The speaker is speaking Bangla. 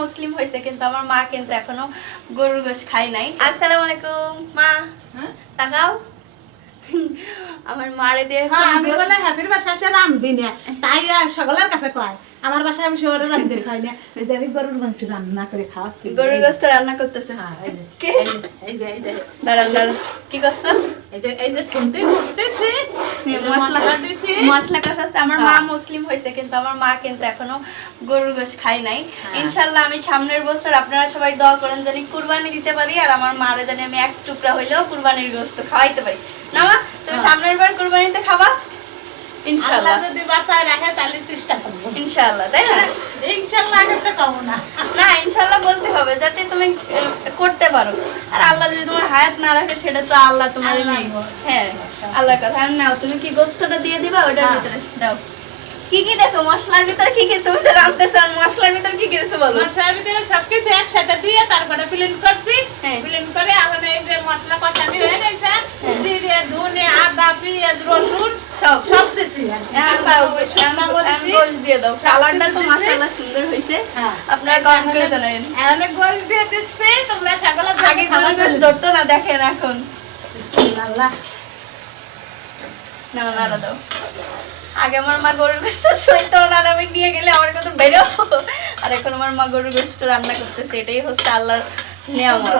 মুসলিম হয়েছে কিন্তু আমার মা কিন্তু এখনো গরুর গোশত খায় নাই। আসসালামু আলাইকুম মা। তাকাও আমার মারে দিয়ে আমি বলে হাতের বাসা আসে রান্ধি না, তাই সকলের কাছে কয় আমার বাসায় আমি সবার রান্ধতে খাই না, আমি গরুর মাংস রান্না করে খাওয়াচ্ছি। গরুর গোশত রান্না করতেছে। কে? দাঁড়ান দাঁড়ান, কি করছো? এই যে খুনতে করতেছি মশলা কষাচ্ছে। আমার মা মুসলিম হয়েছে কিন্তু আমার মা কিন্তু এখনো গরুর গোশত খায় নাই। ইনশাআল্লাহ আমি সামনের বছর আপনারা সবাই দোয়া করেন জানি কুরবানি দিতে পারি, আর আমার মারে জানি আমি এক টুকরা হইলেও কুরবানির গোশত খাওয়াইতে পারি। না মা, তুমি সামনের বার কুরবানিতে খাবা ইনশাআল্লাহ। যদি বাসায় রাখে তাহলে চেষ্টা করবো ইনশাআল্লাহ, তাই না? ইনশাআল্লাহ একটা খাবো না। না, ইনশাআল্লাহ বলতে হবে যাতে তুমি করতে পারো। আর আল্লাহ যদি তোমার হায়াত না রাখে সেটা তো আল্লাহ তোমার নেই। হ্যাঁ, আল্লাহর কথা। নাও, তুমি কি গোশতটা দিয়ে দিবা ওটার ভিতরে দাও। কি কি দেছো মশলার ভিতরে? কি কি তুমি রাঁধতেছো? মশলার ভিতরে কি কি দেছো বলো? মশলার ভিতরে সবকিছু একসাথে দিয়ে তারপরে ব্লেন্ড করছি। ব্লেন্ড করে এখন এই যে মশলা কষানি হয়ে গেছে, জিরে, ধনে, আদা, পেঁয়াজ, রসুন সব দিছি। গোশ দিয়ে দাও। কালারটা তো মাশাআল্লাহ সুন্দর হইছে। আপনারা কমেন্ট করে জানাবেন। অনেক গোশ দিয়ে দিচ্ছি, তোমরা সকলে আগে কোনো গোশ ধরতো না, দেখেন এখন। বিসমিল্লাহ। না না না, দাও। আগে আমার মা গরুর গোশত সইতো না, আমি নিয়ে গেলে আমার কত বেরো। আর এখন আমার মা গরুর গোশত রান্না করতেছে, এটাই হচ্ছে আল্লাহর নিয়ামত।